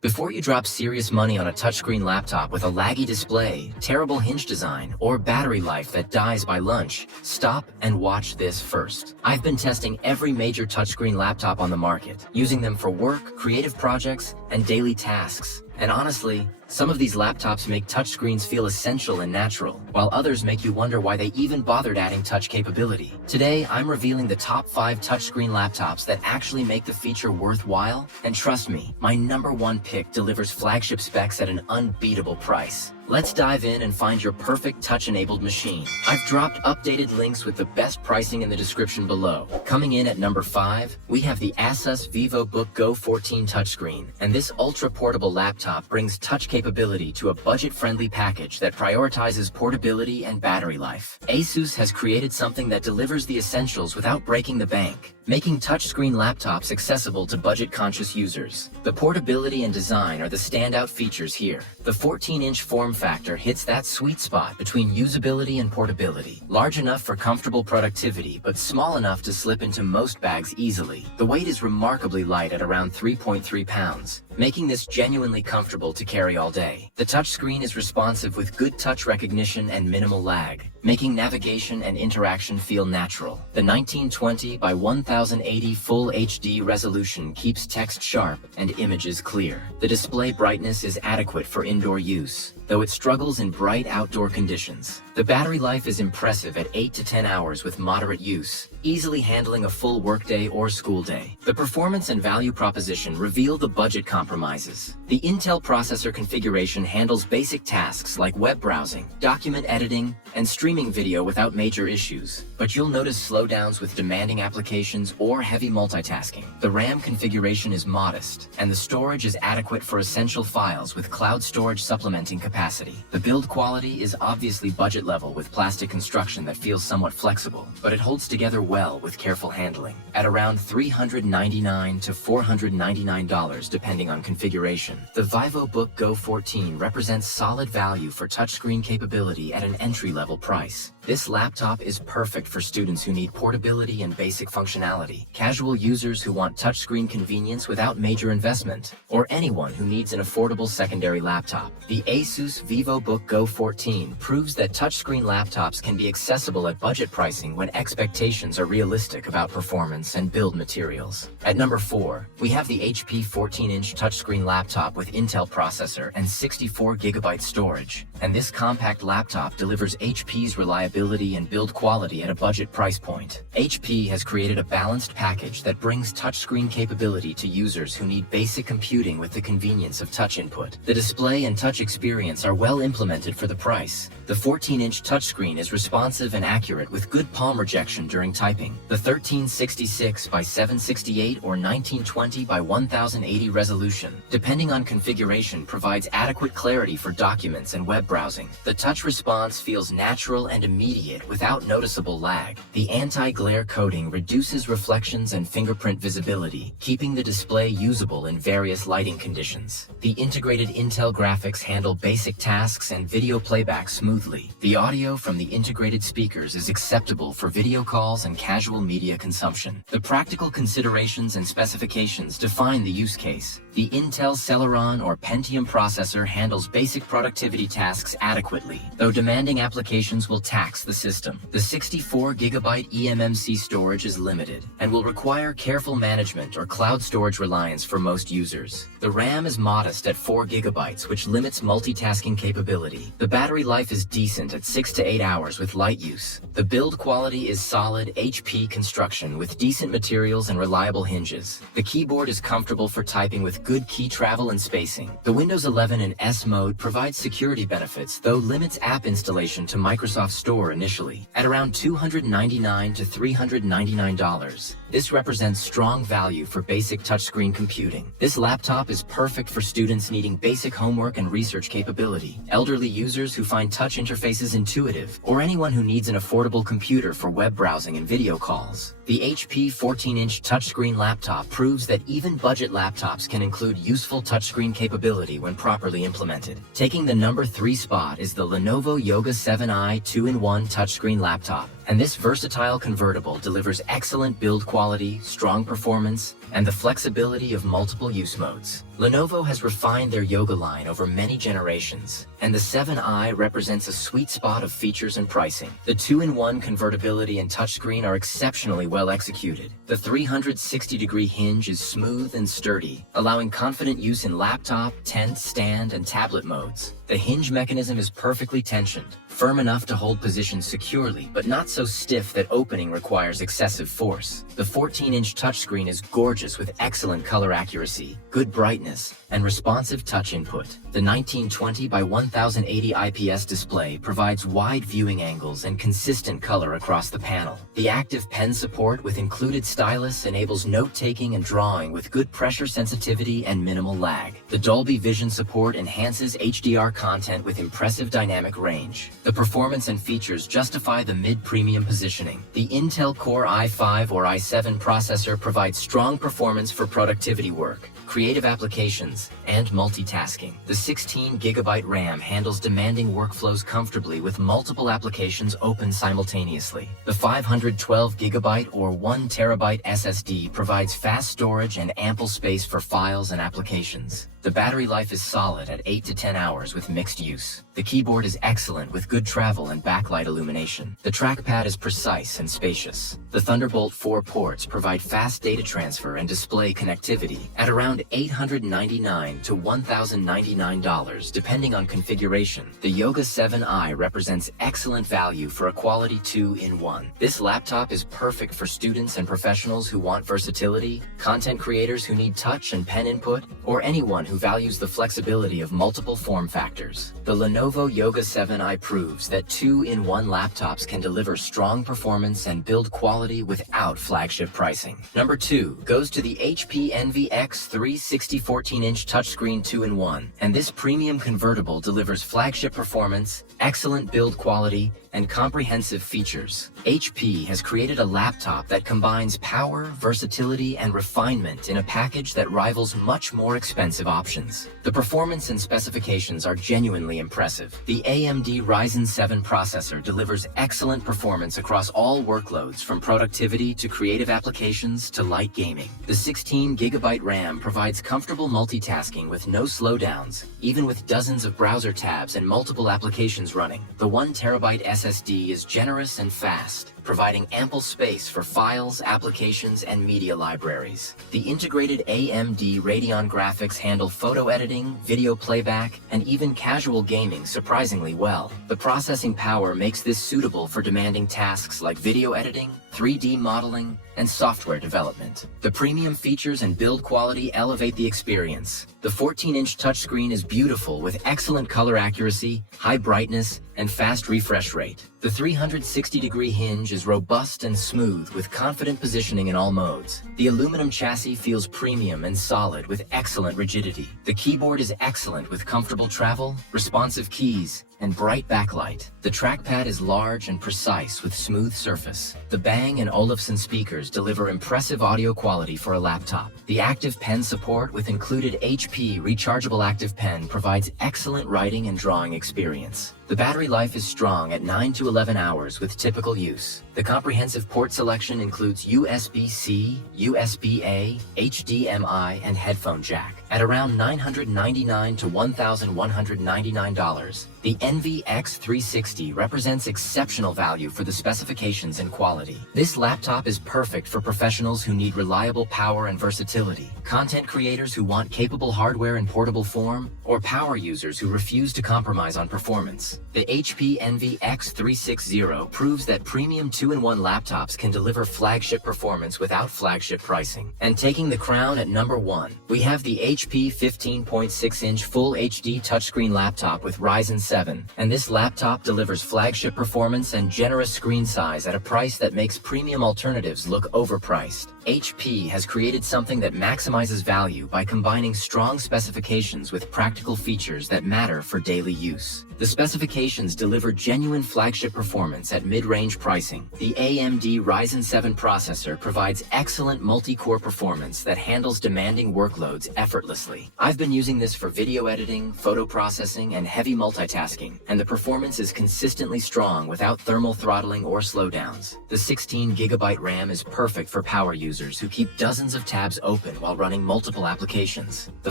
Before you drop serious money on a touchscreen laptop with a laggy display, terrible hinge design, or battery life that dies by lunch, stop and watch this first. I've been testing every major touchscreen laptop on the market, using them for work, creative projects, and daily tasks. And honestly, some of these laptops make touchscreens feel essential and natural, while others make you wonder why they even bothered adding touch capability. Today, I'm revealing the top 5 touchscreen laptops that actually make the feature worthwhile, and trust me, my #1 pick delivers flagship specs at an unbeatable price. Let's dive in and find your perfect touch-enabled machine. I've dropped updated links with the best pricing in the description below. Coming in at number 5, we have the Asus VivoBook Go 14 touchscreen, and this ultra-portable laptop brings touch capability to a budget-friendly package that prioritizes portability and battery life. Asus has created something that delivers the essentials without breaking the bank, making touchscreen laptops accessible to budget-conscious users. The portability and design are the standout features here. The 14-inch form factor hits that sweet spot between usability and portability. Large enough for comfortable productivity, but small enough to slip into most bags easily. The weight is remarkably light at around 3.3 pounds, making this genuinely comfortable to carry all day. The touchscreen is responsive with good touch recognition and minimal lag, making navigation and interaction feel natural. The 1920 by 1080 Full HD resolution keeps text sharp and images clear. The display brightness is adequate for indoor use, though it struggles in bright outdoor conditions. The battery life is impressive at 8 to 10 hours with moderate use, easily handling a full workday or school day. The performance and value proposition reveal the budget compromises. The Intel processor configuration handles basic tasks like web browsing, document editing, and streaming video without major issues, but you'll notice slowdowns with demanding applications or heavy multitasking. The RAM configuration is modest, and the storage is adequate for essential files with cloud storage supplementing capacity. The build quality is obviously budget level with plastic construction that feels somewhat flexible, but it holds together well with careful handling. At around $399 to $499 depending on configuration, the VivoBook Go 14 represents solid value for touchscreen capability at an entry-level price. This laptop is perfect for students who need portability and basic functionality, casual users who want touchscreen convenience without major investment, or anyone who needs an affordable secondary laptop. The Asus VivoBook Go 14 proves that touchscreen laptops can be accessible at budget pricing when expectations are realistic about performance and build materials. At number 4, we have the HP 14-inch touchscreen laptop with Intel processor and 64GB storage. And this compact laptop delivers HP's reliability and build quality at a budget price point. HP has created a balanced package that brings touchscreen capability to users who need basic computing with the convenience of touch input. The display and touch experience are well implemented for the price. The 14-inch touchscreen is responsive and accurate with good palm rejection during typing. The 1366 by 768 or 1920 by 1080 resolution, depending on configuration, provides adequate clarity for documents and web browsing. The touch response feels natural and immediate without noticeable lag. The anti-glare coating reduces reflections and fingerprint visibility, keeping the display usable in various lighting conditions. The integrated Intel graphics handle basic tasks and video playback smoothly. The audio from the integrated speakers is acceptable for video calls and casual media consumption. The practical considerations and specifications define the use case. The Intel Celeron or Pentium processor handles basic productivity tasks adequately, though demanding applications will tax the system. The 64GB eMMC storage is limited and will require careful management or cloud storage reliance for most users. The RAM is modest at 4GB, which limits multitasking capability. The battery life is decent at 6 to 8 hours with light use. The build quality is solid HP construction with decent materials and reliable hinges. The keyboard is comfortable for typing with good key travel and spacing. The Windows 11 and S mode provides security benefits, though limits app installation to Microsoft Store initially. At around $299 to $399, this represents strong value for basic touchscreen computing. This laptop is perfect for students needing basic homework and research capability, elderly users who find touch interfaces intuitive, or anyone who needs an affordable computer for web browsing and video calls. The HP 14-inch touchscreen laptop proves that even budget laptops can include useful touchscreen capability when properly implemented. Taking the number 3 spot is the Lenovo Yoga 7i 2-in-1 touchscreen laptop. And this versatile convertible delivers excellent build quality, strong performance, and the flexibility of multiple use modes. Lenovo has refined their Yoga line over many generations, and the 7i represents a sweet spot of features and pricing. The 2-in-1 convertibility and touchscreen are exceptionally well executed. The 360-degree hinge is smooth and sturdy, allowing confident use in laptop, tent, stand, and tablet modes. The hinge mechanism is perfectly tensioned, firm enough to hold position securely, but not so stiff that opening requires excessive force. The 14-inch touchscreen is gorgeous with excellent color accuracy, good brightness, and responsive touch input. The 1920 by 1080 IPS display provides wide viewing angles and consistent color across the panel. The active pen support with included stylus enables note-taking and drawing with good pressure sensitivity and minimal lag. The Dolby Vision support enhances HDR content with impressive dynamic range. The performance and features justify the mid-premium positioning. The Intel Core i5 or i7 processor provides strong performance for productivity work, creative applications, and multitasking. The 16GB RAM handles demanding workflows comfortably with multiple applications open simultaneously. The 512GB or 1TB SSD provides fast storage and ample space for files and applications. The battery life is solid at 8 to 10 hours with mixed use. The keyboard is excellent with good travel and backlight illumination. The trackpad is precise and spacious. The Thunderbolt 4 ports provide fast data transfer and display connectivity at around $899 to $1,099 depending on configuration. The Yoga 7i represents excellent value for a quality 2-in-1. This laptop is perfect for students and professionals who want versatility, content creators who need touch and pen input, or anyone who values the flexibility of multiple form factors. The Lenovo Yoga 7i proves that 2-in-1 laptops can deliver strong performance and build quality without flagship pricing. Number 2 goes to the HP Envy X360 14-inch touchscreen 2-in-1, and this premium convertible delivers flagship performance, excellent build quality, and comprehensive features. HP has created a laptop that combines power, versatility, and refinement in a package that rivals much more expensive options. The performance and specifications are genuinely impressive. The AMD Ryzen 7 processor delivers excellent performance across all workloads from productivity to creative applications to light gaming. The 16GB RAM provides comfortable multitasking with no slowdowns, even with dozens of browser tabs and multiple applications running. The 1TB SSD is generous and fast, providing ample space for files, applications, and media libraries. The integrated AMD Radeon graphics handle photo editing, video playback, and even casual gaming surprisingly well. The processing power makes this suitable for demanding tasks like video editing, 3D modeling, and software development. The premium features and build quality elevate the experience. The 14-inch touchscreen is beautiful with excellent color accuracy, high brightness, and fast refresh rate. The 360-degree hinge is robust and smooth with confident positioning in all modes. The aluminum chassis feels premium and solid with excellent rigidity. The keyboard is excellent with comfortable travel, responsive keys, and bright backlight. The trackpad is large and precise with smooth surface. The Bang & Olufsen speakers deliver impressive audio quality for a laptop. The active pen support with included HP rechargeable active pen provides excellent writing and drawing experience. The battery life is strong at 9 to 11 hours with typical use. The comprehensive port selection includes USB-C, USB-A, HDMI, and headphone jack. At around $999 to $1,199, the Envy X360 represents exceptional value for the specifications and quality. This laptop is perfect for professionals who need reliable power and versatility, content creators who want capable hardware in portable form, or power users who refuse to compromise on performance. The HP Envy X360 proves that premium 2-in-1 laptops can deliver flagship performance without flagship pricing. And taking the crown at number 1, we have the HP 15.6-inch Full HD touchscreen laptop with Ryzen 7, and this laptop delivers flagship performance and generous screen size at a price that makes premium alternatives look overpriced. HP has created something that maximizes value by combining strong specifications with practical features that matter for daily use. The specifications deliver genuine flagship performance at mid-range pricing. The AMD Ryzen 7 processor provides excellent multi-core performance that handles demanding workloads effortlessly. I've been using this for video editing, photo processing, and heavy multitasking, and the performance is consistently strong without thermal throttling or slowdowns. The 16GB RAM is perfect for power users who keep dozens of tabs open while running multiple applications. The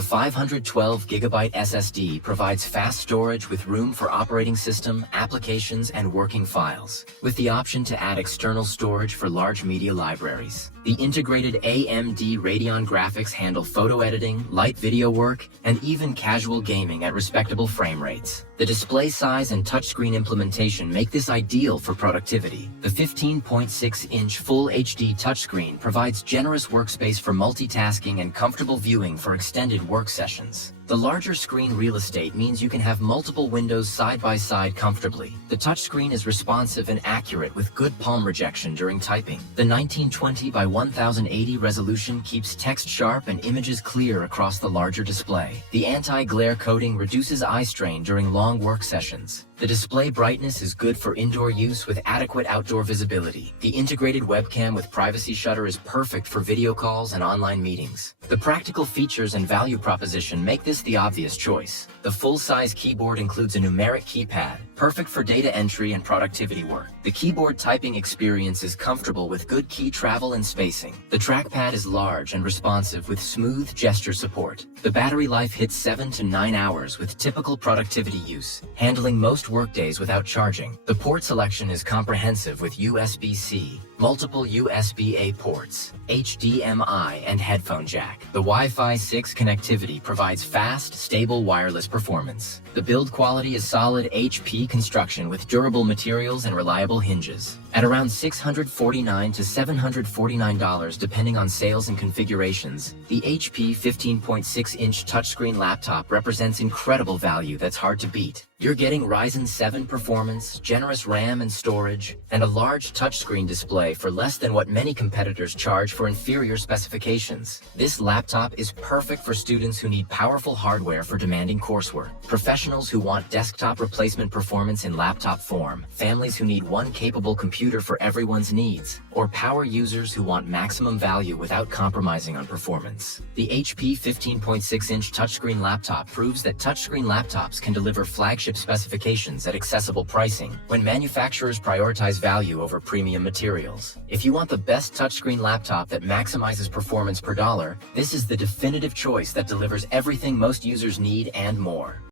512GB SSD provides fast storage with room for operating system, applications, and working files, with the option to add external storage for large media libraries. The integrated AMD Radeon graphics handle photo editing, light video work, and even casual gaming at respectable frame rates. The display size and touchscreen implementation make this ideal for productivity. The 15.6-inch Full HD touchscreen provides generous workspace for multitasking and comfortable viewing for extended work sessions. The larger screen real estate means you can have multiple windows side by side comfortably. The touchscreen is responsive and accurate with good palm rejection during typing. The 1920 by 1080 resolution keeps text sharp and images clear across the larger display. The anti-glare coating reduces eye strain during long work sessions. The display brightness is good for indoor use with adequate outdoor visibility. The integrated webcam with privacy shutter is perfect for video calls and online meetings. The practical features and value proposition make this the obvious choice. The full-size keyboard includes a numeric keypad, perfect for data entry and productivity work. The keyboard typing experience is comfortable with good key travel and spacing. The trackpad is large and responsive with smooth gesture support. The battery life hits 7 to 9 hours with typical productivity use, handling most workdays without charging. The port selection is comprehensive with USB-C, multiple USB-A ports, HDMI, and headphone jack. The Wi-Fi 6 connectivity provides fast, stable wireless performance. The build quality is solid HP construction with durable materials and reliable hinges. At around $649 to $749 depending on sales and configurations, the HP 15.6-inch touchscreen laptop represents incredible value that's hard to beat. You're getting Ryzen 7 performance, generous RAM and storage, and a large touchscreen display for less than what many competitors charge for inferior specifications. This laptop is perfect for students who need powerful hardware for demanding coursework, professionals who want desktop replacement performance in laptop form, families who need one capable computer for everyone's needs, or power users who want maximum value without compromising on performance. The HP 15.6-inch touchscreen laptop proves that touchscreen laptops can deliver flagship specifications at accessible pricing when manufacturers prioritize value over premium materials. If you want the best touchscreen laptop that maximizes performance per dollar, this is the definitive choice that delivers everything most users need and more.